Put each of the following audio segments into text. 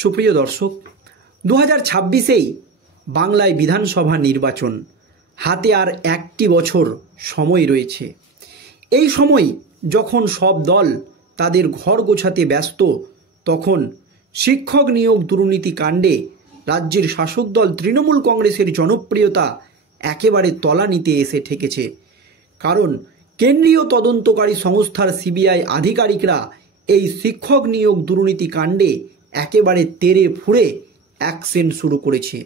সুপ্রিয় দর্শক, 2026-এই বাংলায় বিধানসভা নির্বাচন হাতে আর একটি বছর সময় রয়েছে। এই সময় যখন সব দল তাদের ঘর গোছাতে ব্যস্ত, তখন শিক্ষক নিয়োগ দুর্নীতি কাণ্ডে রাজ্যের শাসক দল তৃণমূল কংগ্রেসের জনপ্রিয়তা একেবারে তলানিতে এসে ঠেকেছে। কারণ কেন্দ্রীয় তদন্তকারী সংস্থার সিবিআই আধিকারিকরা এই শিক্ষক নিয়োগ দুর্নীতি কাণ্ডে একেবারে তেড়ে ফুঁড়ে অ্যাকশন শুরু করেছে।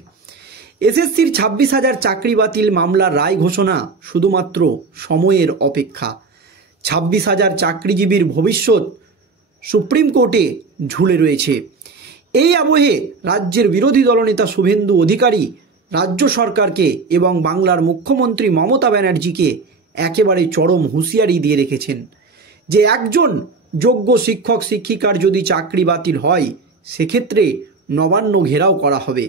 এসএসসির 26,000 চাকরি বাতিল মামলার রায় ঘোষণা শুধুমাত্র সময়ের অপেক্ষা। 26,000 চাকরিজীবীর ভবিষ্যৎ সুপ্রিম কোর্টে ঝুলে রয়েছে। এই আবহে রাজ্যের বিরোধী দলনেতা শুভেন্দু অধিকারী রাজ্য সরকারকে এবং বাংলার মুখ্যমন্ত্রী মমতা ব্যানার্জিকে একেবারে চরম হুঁশিয়ারি দিয়ে রেখেছেন যে একজন যোগ্য শিক্ষক শিক্ষিকার যদি চাকরি বাতিল হয়, সেক্ষেত্রে নবান্ন ঘেরাও করা হবে।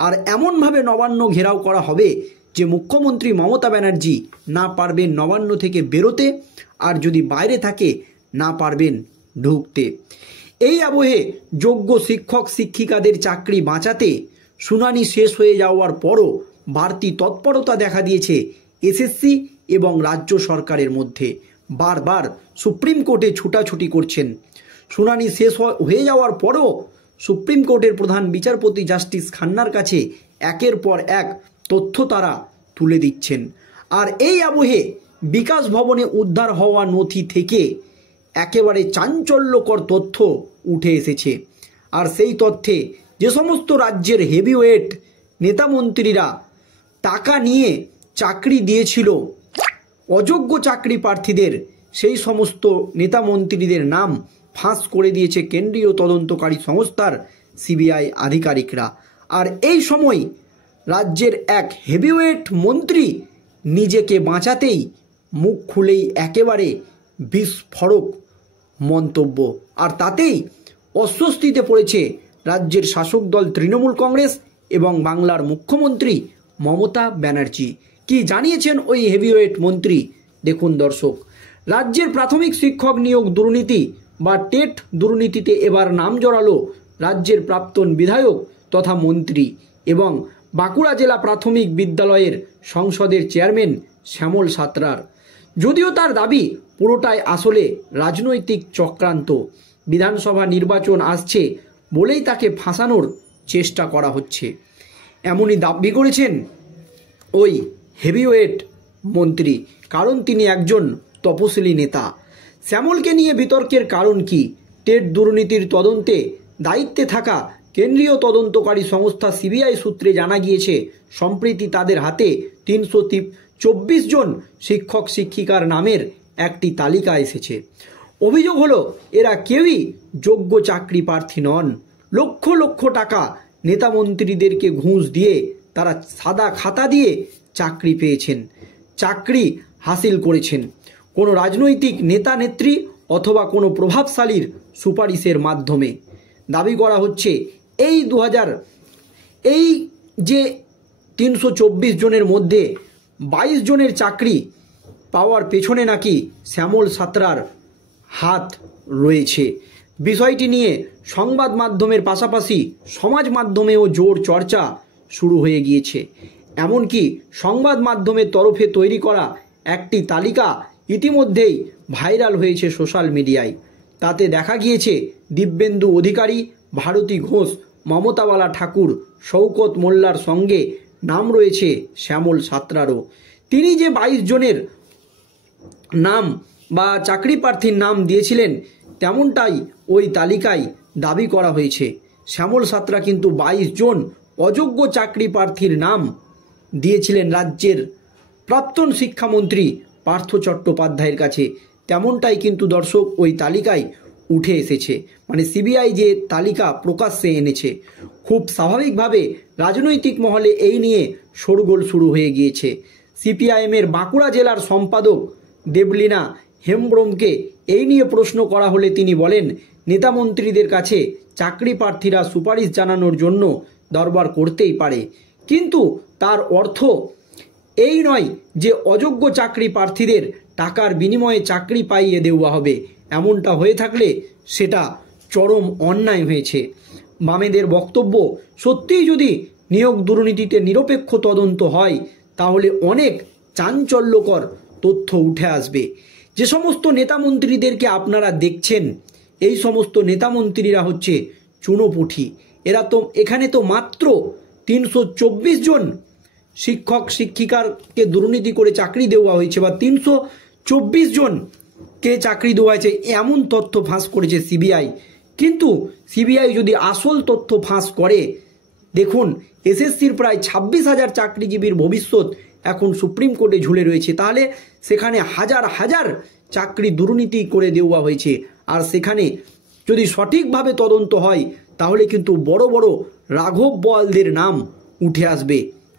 আর এমনভাবে নবান্ন ঘেরাও করা হবে যে মুখ্যমন্ত্রী মমতা ব্যানার্জি না পারবেন নবান্ন থেকে বেরোতে, আর যদি বাইরে থাকে না পারবেন ঢুকতে। এই আবহে যোগ্য শিক্ষক শিক্ষিকাদের চাকরি বাঁচাতে শুনানি শেষ হয়ে যাওয়ার পরও বাড়তি তৎপরতা দেখা দিয়েছে এসএসসি এবং রাজ্য সরকারের মধ্যে। বারবার সুপ্রিম কোর্টে ছুটাছুটি করছেন। শুনানি শেষ হয়ে যাওয়ার পরও সুপ্রিম কোর্টের প্রধান বিচারপতি জাস্টিস খান্নার কাছে একের পর এক তথ্য তারা তুলে দিচ্ছেন। আর এই আবহে বিকাশ ভবনে উদ্ধার হওয়া নথি থেকে একেবারে চাঞ্চল্যকর তথ্য উঠে এসেছে। আর সেই তথ্যে যে সমস্ত রাজ্যের হেভিওয়েট নেতামন্ত্রীরা টাকা নিয়ে চাকরি দিয়েছিল অযোগ্য চাকরি প্রার্থীদের, সেই সমস্ত নেতামন্ত্রীদের নাম ফাঁস করে দিয়েছে কেন্দ্রীয় তদন্তকারী সংস্থার সিবিআই আধিকারিকরা। আর এই সময় রাজ্যের এক হেভিওয়েট মন্ত্রী নিজেকে বাঁচাতেই মুখ খুলেই একেবারে বিস্ফোরক মন্তব্য। আর তাতেই অস্বস্তিতে পড়েছে রাজ্যের শাসক দল তৃণমূল কংগ্রেস এবং বাংলার মুখ্যমন্ত্রী মমতা ব্যানার্জি। কি জানিয়েছেন ওই হেভিওয়েট মন্ত্রী দেখুন দর্শক। রাজ্যের প্রাথমিক শিক্ষক নিয়োগ দুর্নীতি বা টেট দুর্নীতিতে এবার নাম জড়ালো রাজ্যের প্রাক্তন বিধায়ক তথা মন্ত্রী এবং বাঁকুড়া জেলা প্রাথমিক বিদ্যালয়ের সংসদের চেয়ারম্যান শ্যামল সাঁতরার। যদিও তার দাবি পুরোটাই আসলে রাজনৈতিক চক্রান্ত। বিধানসভা নির্বাচন আসছে বলেই তাকে ফাঁসানোর চেষ্টা করা হচ্ছে, এমনই দাবি করেছেন ওই হেভিওয়েট মন্ত্রী। কারণ তিনি একজন তপশিলি নেতা। শ্যামলকে নিয়ে বিতর্কের কারণ কি? টেট দুর্নীতির তদন্তে দায়িত্বে থাকা কেন্দ্রীয় তদন্তকারী সংস্থা সিবিআই সূত্রে জানা গিয়েছে সম্প্রতি তাদের হাতে 324 জন শিক্ষক শিক্ষিকার নামের একটি তালিকা এসেছে। অভিযোগ হলো এরা কেউই যোগ্য চাকরি প্রার্থী নন। লক্ষ লক্ষ টাকা নেতামন্ত্রীদেরকে ঘুষ দিয়ে তারা সাদা খাতা দিয়ে চাকরি পেয়েছেন, চাকরি হাসিল করেছেন কোনো রাজনৈতিক নেতা নেত্রী অথবা কোনো প্রভাবশালীর সুপারিশের মাধ্যমে। দাবি করা হচ্ছে এই যে 324 জনের মধ্যে 22 জনের চাকরি পাওয়ার পেছনে নাকি শ্যামল সাঁতরার হাত রয়েছে। বিষয়টি নিয়ে সংবাদ মাধ্যমের পাশাপাশি সমাজ মাধ্যমেও জোর চর্চা শুরু হয়ে গিয়েছে। এমনকি সংবাদ মাধ্যমের তরফে তৈরি করা একটি তালিকা ইতিমধ্যেই ভাইরাল হয়েছে সোশ্যাল মিডিয়ায়। তাতে দেখা গিয়েছে দিব্যেন্দু অধিকারী, ভারতী ঘোষ, মমতাবালা ঠাকুর, শওকত মোল্লার সঙ্গে নাম রয়েছে শ্যামল সাঁতরারও। তিনি যে 22 জনের নাম বা চাকরি প্রার্থীর নাম দিয়েছিলেন তেমনটাই ওই তালিকায় দাবি করা হয়েছে। শ্যামল সাঁতরা কিন্তু 22 জন অযোগ্য চাকরি প্রার্থীর নাম দিয়েছিলেন রাজ্যের প্রাক্তন শিক্ষামন্ত্রী পার্থ চট্টোপাধ্যায়ের কাছে। তেমনটাই কিন্তু দর্শক ওই তালিকায় উঠে এসেছে। মানে সিবিআই যে তালিকা প্রকাশ্যে এনেছে, খুব স্বাভাবিকভাবে রাজনৈতিক মহলে এই নিয়ে শোরগোল শুরু হয়ে গিয়েছে। সিপিআইএমের বাঁকুড়া জেলার সম্পাদক দেবলীনা হেমব্রমকে এই নিয়ে প্রশ্ন করা হলে তিনি বলেন, নেতামন্ত্রীদের কাছে চাকরি প্রার্থীরা সুপারিশ জানানোর জন্য দরবার করতেই পারে, কিন্তু তার অর্থ এই নয় যে অযোগ্য চাকরি প্রার্থীদের টাকার বিনিময়ে চাকরি পাইয়ে দেওয়া হবে। এমনটা হয়ে থাকলে সেটা চরম অন্যায় হয়েছে। বামেদের বক্তব্য, সত্যিই যদি নিয়োগ দুর্নীতিতে নিরপেক্ষ তদন্ত হয় তাহলে অনেক চাঞ্চল্যকর তথ্য উঠে আসবে। যে সমস্ত নেতামন্ত্রীদেরকে আপনারা দেখছেন, এই সমস্ত নেতামন্ত্রীরা হচ্ছে চুনোপুঁঠি। এখানে তো মাত্র 324 জন শিক্ষক শিক্ষিকাকে দুর্নীতি করে চাকরি দেওয়া হয়েছে, বা 324 জনকে চাকরি দেওয়া হয়েছে এমন তথ্য ফাঁস করেছে সিবিআই। কিন্তু সিবিআই যদি আসল তথ্য ফাঁস করে, দেখুন এসএসসির প্রায় 26,000 চাকরিজীবীর ভবিষ্যৎ এখন সুপ্রিম কোর্টে ঝুলে রয়েছে, তাহলে সেখানে হাজার হাজার চাকরি দুর্নীতি করে দেওয়া হয়েছে। আর সেখানে যদি সঠিকভাবে তদন্ত হয় তাহলে কিন্তু বড় বড় রাঘব বোয়ালদের নাম উঠে আসবে,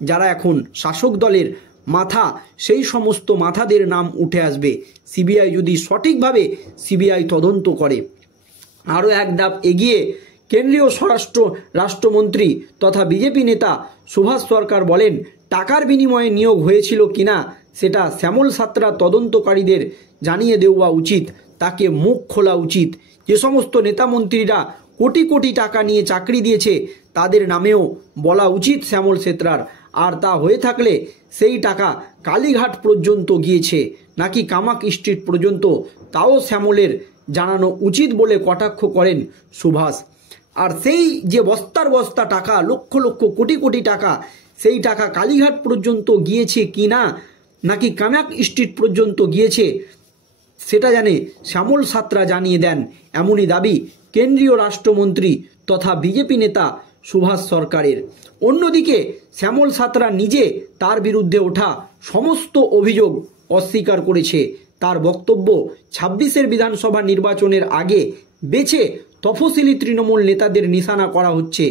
যারা এখন শাসক দলের মাথা, সেই সমস্ত মাথাদের নাম উঠে আসবে সিবিআই যদি সঠিকভাবে সিবিআই তদন্ত করে। আরও এক ধাপ এগিয়ে কেন্দ্রীয় রাষ্ট্রমন্ত্রী তথা বিজেপি নেতা সুভাষ সরকার বলেন, টাকার বিনিময়ে নিয়োগ হয়েছিল কিনা সেটা শ্যামল সাঁতরা তদন্তকারীদের জানিয়ে দেওয়া উচিত, তাকে মুখ খোলা উচিত। যে সমস্ত নেতামন্ত্রীরা কোটি কোটি টাকা নিয়ে চাকরি দিয়েছে তাদের নামেও বলা উচিত শ্যামল সাঁতরার। আর তা হয়ে থাকলে সেই টাকা কালীঘাট পর্যন্ত গিয়েছে নাকি কামাক স্ট্রিট পর্যন্ত, তাও শ্যামলের জানানো উচিত বলে কটাক্ষ করেন সুভাষ। আর সেই যে বস্তার বস্তা টাকা, লক্ষ লক্ষ কোটি কোটি টাকা, সেই টাকা কালীঘাট পর্যন্ত গিয়েছে কি না নাকি কামাক স্ট্রিট পর্যন্ত গিয়েছে সেটা জানে শ্যামল সাঁতরা জানিয়ে দেন, এমনই দাবি কেন্দ্রীয় রাষ্ট্রমন্ত্রী তথা বিজেপি নেতা সুভাষ সরকারের। অন্যদিকে শ্যামল সাঁতরা নিজে তার বিরুদ্ধে ওঠা সমস্ত অভিযোগ অস্বীকার করেছে। তার বক্তব্য, 26-এর বিধানসভা নির্বাচনের আগে বেছে তফসিলি তৃণমূল নেতাদের নিশানা করা হচ্ছে,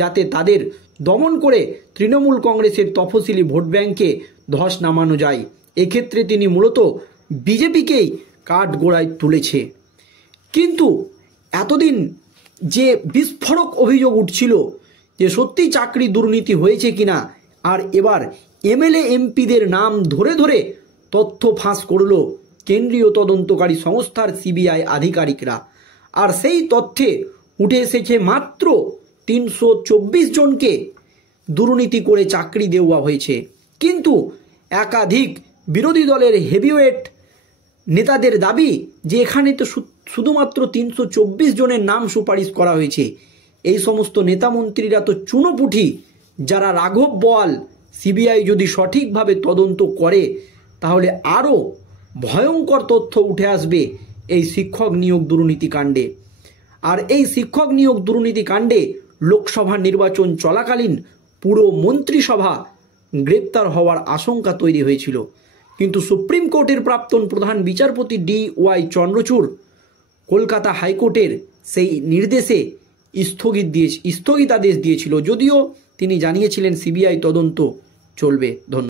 যাতে তাদের দমন করে তৃণমূল কংগ্রেসের তফসিলি ভোট ব্যাংকে ধস নামানো যায়। এক্ষেত্রে তিনি মূলত বিজেপিকেই কাঠগড়ায় তুলেছে। কিন্তু এতদিন যে বিস্ফোরক অভিযোগ উঠছিল যে সত্যি চাকরি দুর্নীতি হয়েছে কিনা, আর এবার এমএলএ এমপিদের নাম ধরে ধরে তথ্য ফাঁস করল কেন্দ্রীয় তদন্তকারী সংস্থার সিবিআই আধিকারিকরা। আর সেই তথ্যে উঠে এসেছে মাত্র 324 জনকে দুর্নীতি করে চাকরি দেওয়া হয়েছে। কিন্তু একাধিক বিরোধী দলের হেভিওয়েট নেতাদের দাবি যে এখানে তো শুধুমাত্র 324 জনের নাম সুপারিশ করা হয়েছে। এই সমস্ত নেতামন্ত্রীরা তো চুনোপুঁঠি, যারা রাঘব বোয়াল। সিবিআই যদি সঠিকভাবে তদন্ত করে তাহলে আরও ভয়ঙ্কর তথ্য উঠে আসবে এই শিক্ষক নিয়োগ দুর্নীতি কাণ্ডে। আর এই শিক্ষক নিয়োগ দুর্নীতি কাণ্ডে লোকসভা নির্বাচন চলাকালীন পুরো মন্ত্রিসভা গ্রেপ্তার হওয়ার আশঙ্কা তৈরি হয়েছিল, কিন্তু সুপ্রিম কোর্টের প্রাক্তন প্রধান বিচারপতি DY চন্দ্রচূড় কলকাতা হাইকোর্টের সেই নির্দেশে স্থগিতাদেশ দিয়েছিল, যদিও তিনি জানিয়েছিলেন সিবিআই তদন্ত চলবে। ধন্যবাদ।